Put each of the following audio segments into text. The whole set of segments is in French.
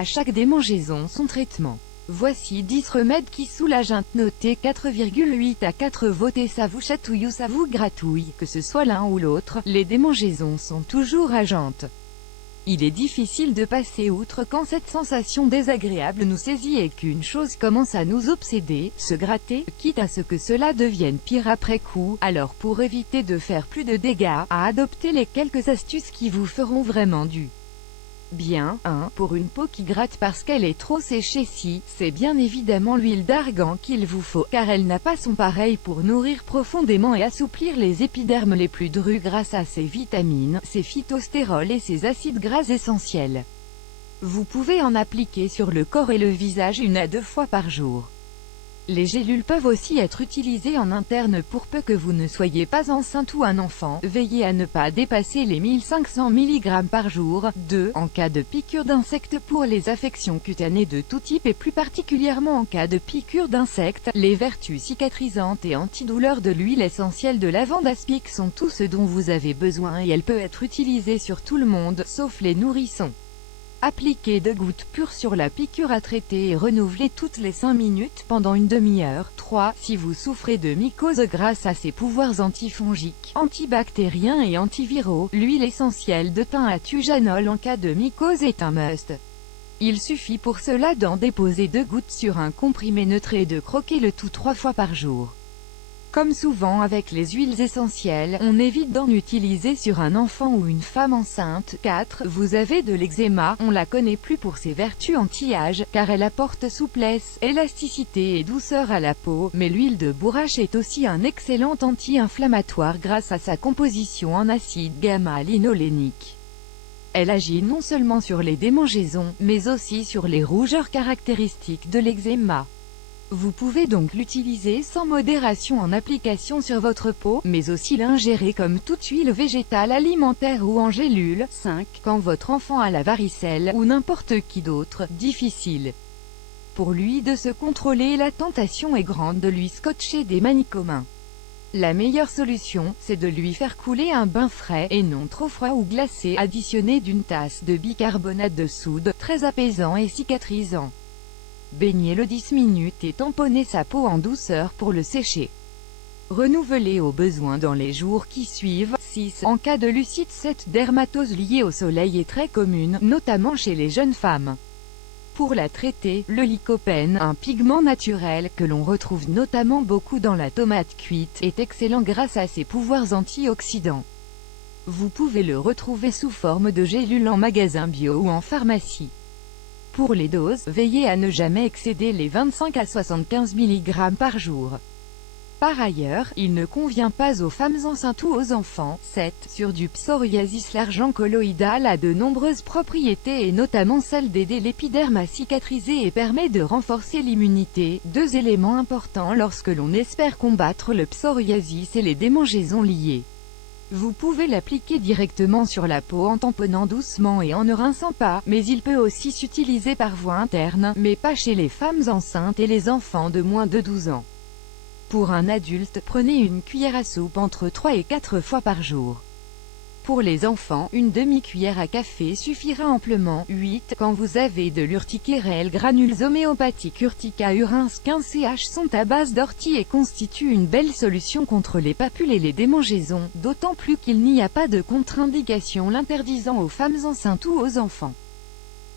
À chaque démangeaison son traitement. Voici 10 remèdes qui soulagent. Notez 4,8 à 4 voter ça vous chatouille ou ça vous gratouille. Que ce soit l'un ou l'autre, les démangeaisons sont toujours agentes. Il est difficile de passer outre quand cette sensation désagréable nous saisit et qu'une chose commence à nous obséder, se gratter, quitte à ce que cela devienne pire après coup. Alors pour éviter de faire plus de dégâts, à adopter les quelques astuces qui vous feront vraiment du bien. 1. Pour une peau qui gratte parce qu'elle est trop séchée, c'est bien évidemment l'huile d'argan qu'il vous faut, car elle n'a pas son pareil pour nourrir profondément et assouplir les épidermes les plus drus grâce à ses vitamines, ses phytostérols et ses acides gras essentiels. Vous pouvez en appliquer sur le corps et le visage 1 à 2 fois par jour. Les gélules peuvent aussi être utilisées en interne pour peu que vous ne soyez pas enceinte ou un enfant. Veillez à ne pas dépasser les 1500 mg par jour. 2. En cas de piqûre d'insectes. Pour les affections cutanées de tout type et plus particulièrement en cas de piqûre d'insectes, les vertus cicatrisantes et antidouleurs de l'huile essentielle de lavande aspic sont tout ce dont vous avez besoin et elle peut être utilisée sur tout le monde, sauf les nourrissons. Appliquez 2 gouttes pures sur la piqûre à traiter et renouvelez toutes les 5 minutes pendant une demi-heure. 3. Si vous souffrez de mycose grâce à ses pouvoirs antifongiques, antibactériens et antiviraux, l'huile essentielle de thym à tujanol en cas de mycose est un must. Il suffit pour cela d'en déposer 2 gouttes sur un comprimé neutre et de croquer le tout 3 fois par jour. Comme souvent avec les huiles essentielles, on évite d'en utiliser sur un enfant ou une femme enceinte. 4. Vous avez de l'eczéma, on la connaît plus pour ses vertus anti-âge, car elle apporte souplesse, élasticité et douceur à la peau, mais l'huile de bourrache est aussi un excellent anti-inflammatoire grâce à sa composition en acide gamma-linolénique. Elle agit non seulement sur les démangeaisons, mais aussi sur les rougeurs caractéristiques de l'eczéma. Vous pouvez donc l'utiliser sans modération en application sur votre peau, mais aussi l'ingérer comme toute huile végétale alimentaire ou en gélule. 5. Quand votre enfant a la varicelle, ou n'importe qui d'autre, difficile pour lui de se contrôler, la tentation est grande de lui scotcher des maniques aux mains. La meilleure solution, c'est de lui faire couler un bain frais, et non trop froid ou glacé, additionné d'une tasse de bicarbonate de soude, très apaisant et cicatrisant. Baignez-le 10 minutes et tamponnez sa peau en douceur pour le sécher. Renouvelez au besoin dans les jours qui suivent. 6. En cas de lucite, cette dermatose liée au soleil est très commune, notamment chez les jeunes femmes. Pour la traiter, le lycopène, un pigment naturel que l'on retrouve notamment beaucoup dans la tomate cuite, est excellent grâce à ses pouvoirs antioxydants. Vous pouvez le retrouver sous forme de gélules en magasin bio ou en pharmacie. Pour les doses, veillez à ne jamais excéder les 25 à 75 mg par jour. Par ailleurs, il ne convient pas aux femmes enceintes ou aux enfants. 7. Sur du psoriasis, l'argent colloïdal a de nombreuses propriétés et notamment celle d'aider l'épiderme à cicatriser et permet de renforcer l'immunité, 2 éléments importants lorsque l'on espère combattre le psoriasis et les démangeaisons liées. Vous pouvez l'appliquer directement sur la peau en tamponnant doucement et en ne rinçant pas, mais il peut aussi s'utiliser par voie interne, mais pas chez les femmes enceintes et les enfants de moins de 12 ans. Pour un adulte, prenez une cuillère à soupe entre 3 et 4 fois par jour. Pour les enfants, une demi-cuillère à café suffira amplement. 8. Quand vous avez de l'urticaire, granules homéopathiques Urtica urins 15 ch sont à base d'ortie et constituent une belle solution contre les papules et les démangeaisons, d'autant plus qu'il n'y a pas de contre-indication l'interdisant aux femmes enceintes ou aux enfants.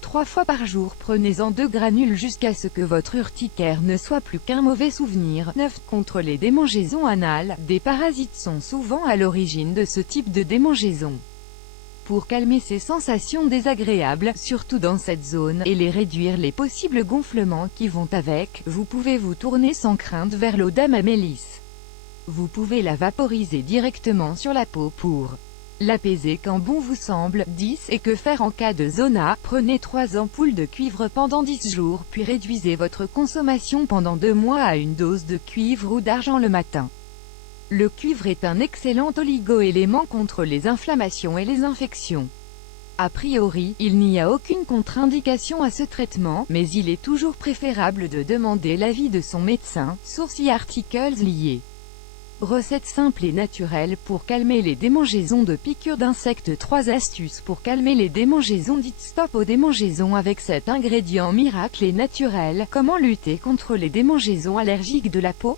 3 fois par jour, prenez-en 2 granules jusqu'à ce que votre urticaire ne soit plus qu'un mauvais souvenir. 9. Contre les démangeaisons anales, des parasites sont souvent à l'origine de ce type de démangeaison. Pour calmer ces sensations désagréables, surtout dans cette zone, et les réduire les possibles gonflements qui vont avec, vous pouvez vous tourner sans crainte vers l'eau d'Amamélis. Vous pouvez la vaporiser directement sur la peau pour l'apaiser quand bon vous semble. 10. Et que faire en cas de zona? Prenez 3 ampoules de cuivre pendant 10 jours, puis réduisez votre consommation pendant 2 mois à une dose de cuivre ou d'argent le matin. Le cuivre est un excellent oligo-élément contre les inflammations et les infections. A priori, il n'y a aucune contre-indication à ce traitement, mais il est toujours préférable de demander l'avis de son médecin, source y articles liés. Recette simple et naturelle pour calmer les démangeaisons de piqûres d'insectes. 3 astuces pour calmer les démangeaisons. Dites stop aux démangeaisons avec cet ingrédient miracle et naturel. Comment lutter contre les démangeaisons allergiques de la peau?